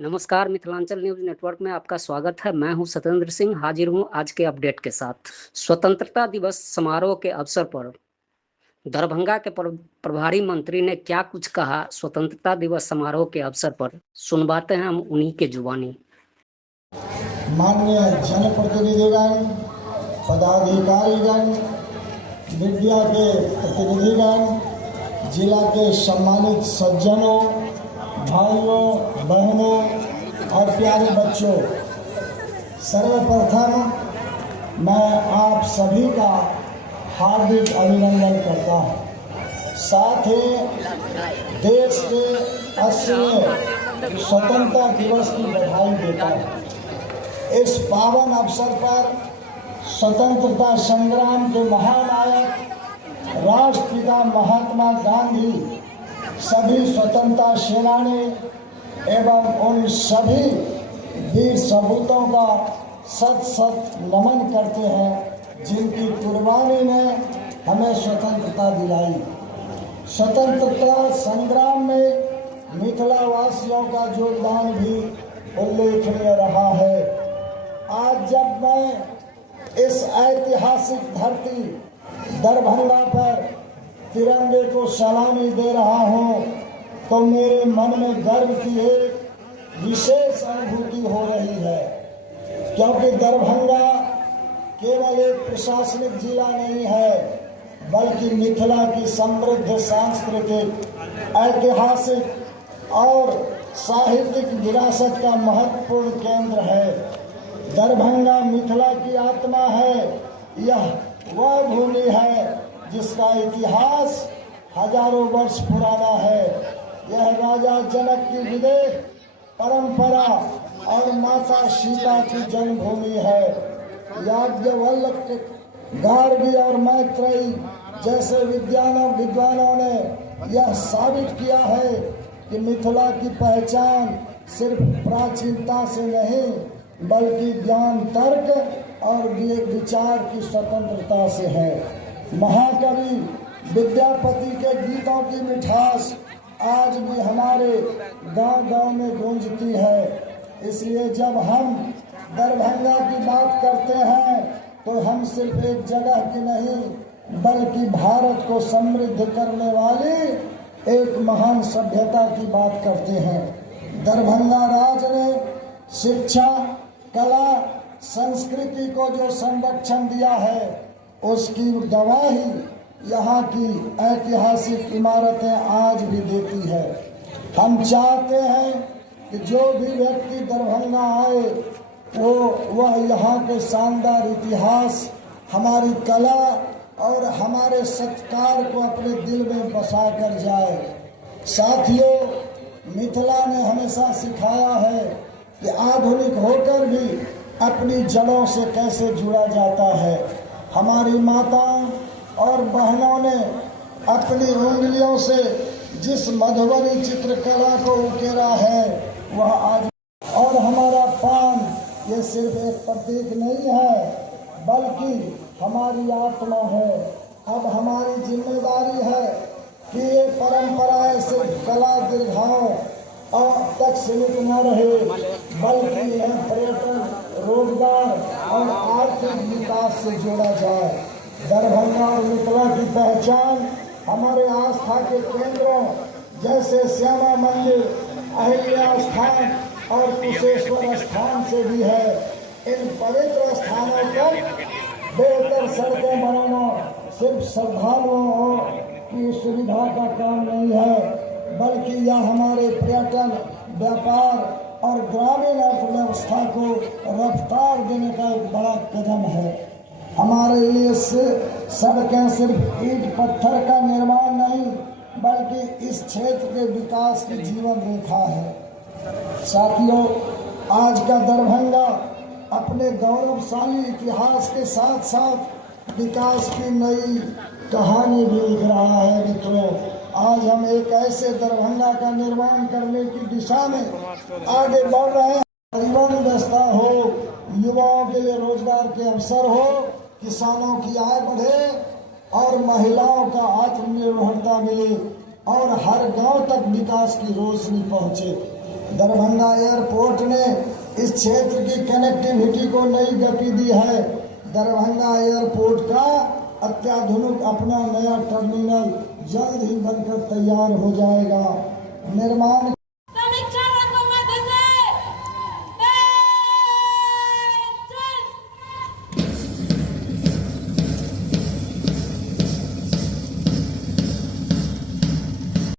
नमस्कार, Mithilanchal news network में आपका स्वागत है। मैं हूं सत्येंद्र सिंह, हाजिर हूं आज के अपडेट के साथ। स्वतंत्रता दिवस समारोह के अवसर पर दरभंगा के प्रभारी मंत्री ने क्या कुछ कहा स्वतंत्रता दिवस समारोह के अवसर पर, सुनवाते हैं हम उन्हीं के जुबानी। माननीय जनप्रतिनिधिगण, पदाधिकारीगण, मीडिया के प्रतिनिधिगण, जिला के सम्मानित सज्जनों, भाइयों, बहनों और प्यारे बच्चों, सर्वप्रथम मैं आप सभी का हार्दिक अभिनंदन करता हूँ। साथ ही देश के 80वें स्वतंत्रता दिवस की बधाई देता हूँ। इस पावन अवसर पर स्वतंत्रता संग्राम के महानायक राष्ट्रपिता महात्मा गांधी, सभी स्वतंत्रता सेनानी एवं उन सभी वीर सपूतों का सत सत नमन करते हैं जिनकी कुर्बानी ने हमें स्वतंत्रता दिलाई। स्वतंत्रता संग्राम में मिथिला वासियों का योगदान भी उल्लेखनीय रहा है। आज जब मैं इस ऐतिहासिक धरती दरभंगा पर तिरंगे को सलामी दे रहा हूं, तो मेरे मन में गर्व की एक विशेष अनुभूति हो रही है, क्योंकि दरभंगा केवल एक प्रशासनिक जिला नहीं है, बल्कि मिथिला की समृद्ध सांस्कृतिक, ऐतिहासिक और साहित्यिक विरासत का महत्वपूर्ण केंद्र है। दरभंगा मिथिला की आत्मा है। यह वह भूमि है जिसका इतिहास हजारों वर्ष पुराना है। यह राजा जनक की विदेह परंपरा और माता सीता की जन्मभूमि है। याज्ञवल्क्य, गार्गी और मैत्रेयी जैसे विद्वानों ने यह साबित किया है कि मिथिला की पहचान सिर्फ प्राचीनता से नहीं, बल्कि ज्ञान, तर्क और विचार की स्वतंत्रता से है। महाकवि विद्यापति के गीतों की मिठास आज भी हमारे गांव-गांव में गूंजती है। इसलिए जब हम दरभंगा की बात करते हैं तो हम सिर्फ एक जगह की नहीं, बल्कि भारत को समृद्ध करने वाली एक महान सभ्यता की बात करते हैं। दरभंगा राज ने शिक्षा, कला, संस्कृति को जो संरक्षण दिया है, उसकी गवाही यहाँ की ऐतिहासिक इमारतें आज भी देती है। हम चाहते हैं कि जो भी व्यक्ति दरभंगा आए वह यहाँ के शानदार इतिहास, हमारी कला और हमारे संस्कार को अपने दिल में बसा कर जाए। साथियों, मिथिला ने हमेशा सिखाया है कि आधुनिक होकर भी अपनी जड़ों से कैसे जुड़ा जाता है। हमारी माताओं और बहनों ने अपनी उंगलियों से जिस मधुबनी चित्रकला को उकेरा है वह आज, और हमारा पान ये सिर्फ एक प्रतीक नहीं है, बल्कि हमारी आत्मा है। अब हमारी जिम्मेदारी है कि ये परंपराएं सिर्फ कला दीर्घाओं और तक सीमित न रहे, बल्कि यह पर्यटन, रोजगार और आर्थिक विकास से जोड़ा जाए। दरभंगा और मिथिला की पहचान हमारे आस्था के केंद्रों जैसे श्यामा मंदिर, अहिल्या स्थान और कुशेश्वर स्थान से भी है। इन पवित्र स्थानों पर बेहतर सड़कें बनाना सिर्फ श्रद्धालुओं की सुविधा का काम नहीं है, बल्कि यह हमारे पर्यटन, व्यापार और ग्रामीण अर्थव्यवस्था को रफ्तार देने का एक बड़ा कदम है। हमारे लिए सड़कें सिर्फ ईंट पत्थर का निर्माण नहीं, बल्कि इस क्षेत्र के विकास की जीवन रेखा है। साथियों, आज का दरभंगा अपने गौरवशाली इतिहास के साथ साथ विकास की नई कहानी भी लिख रहा है। मित्रों, आज हम एक ऐसे दरभंगा का निर्माण करने की दिशा में आगे बढ़ रहे हैं। परिवहन व्यवस्था हो, युवाओं के लिए रोजगार के अवसर हो, किसानों की आय बढ़े और महिलाओं का आत्मनिर्भरता मिले और हर गांव तक विकास की रोशनी पहुंचे। दरभंगा एयरपोर्ट ने इस क्षेत्र की कनेक्टिविटी को नई गति दी है। दरभंगा एयरपोर्ट का अत्याधुनिक अपना नया टर्मिनल जल्द ही बनकर तैयार हो जाएगा। निर्माण